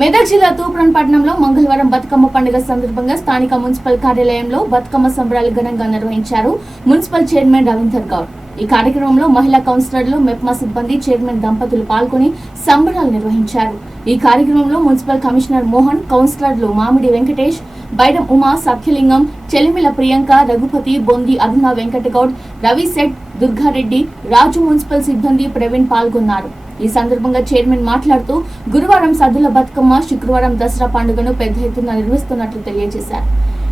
మెదక్ జిల్లా తూప్రాన్ పట్టణంలో మంగళవారం బతుకమ్మ పండుగ సందర్భంగా స్థానిక మున్సిపల్ కార్యాలయంలో బతుకమ్మ సంబరాలు ఘనంగా నిర్వహించారు మున్సిపల్ చైర్మన్ రవీందర్ గౌడ్. ఈ కార్యక్రమంలో మహిళా కౌన్సిలర్లు, మెప్మా సిబ్బంది, చైర్మన్ దంపతులు పాల్గొని సంబరాలు నిర్వహించారు. ఈ కార్యక్రమంలో మున్సిపల్ కమిషనర్ మోహన్, కౌన్సిలర్లు మామిడి వెంకటేష్, బైరం ఉమా, సఖ్యలింగం, చెలిమిల ప్రియాంక, రఘుపతి, బొంది అరుణ, వెంకటగౌడ్, రవి సెట్, దుర్గారెడ్డి, రాజు, మున్సిపల్ సిబ్బంది, ప్రవీణ్ పాల్గొన్నారు. ఈ సందర్భంగా చైర్మన్ మాట్లాడుతూ గురువారం సద్దుల బతుకమ్మ, శుక్రవారం దసరా పండుగను పెద్ద ఎత్తున నిర్వహిస్తున్నట్లు తెలియజేశారు.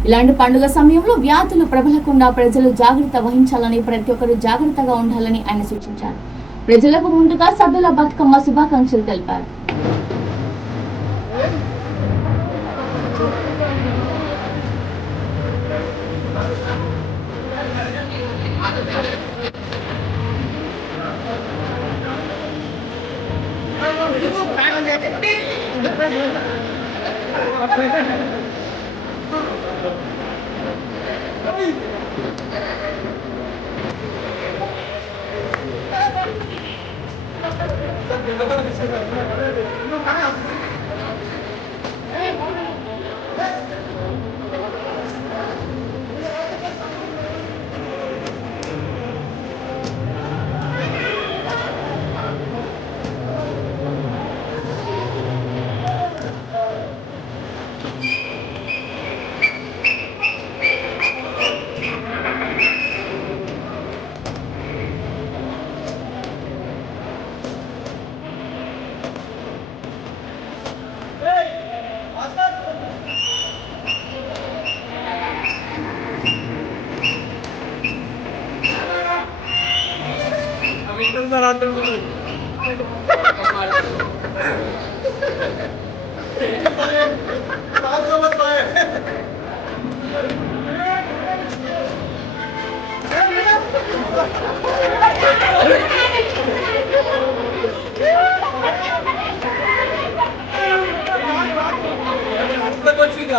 ఇలాంటి పండుగ సమయంలో వ్యాధులు ప్రబలకుండా ప్రజలు జాగ్రత్త వహించాలని, ప్రతి ఒక్కరూ జాగ్రత్తగా ఉండాలని ఆయన సూచించారు. ప్రజలకు ముందుగా సద్దుల బతుకమ్మ శుభాకాంక్షలు తెలిపారు.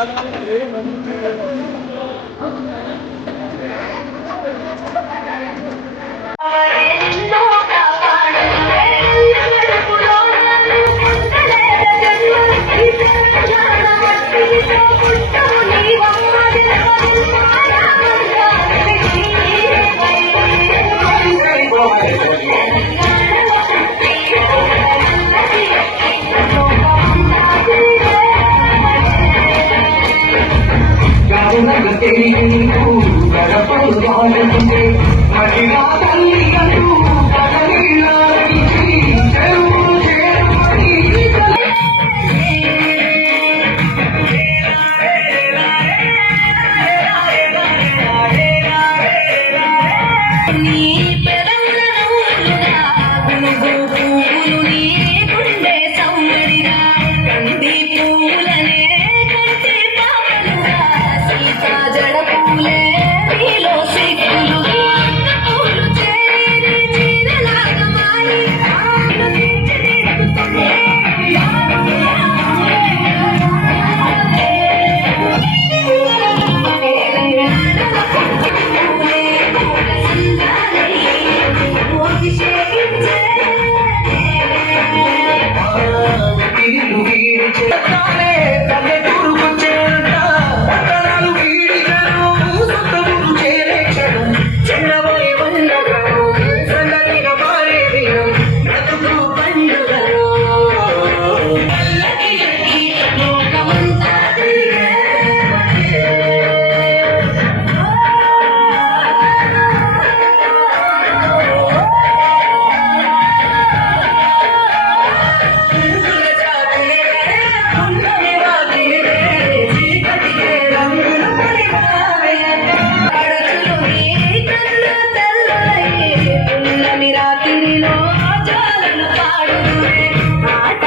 Let's go.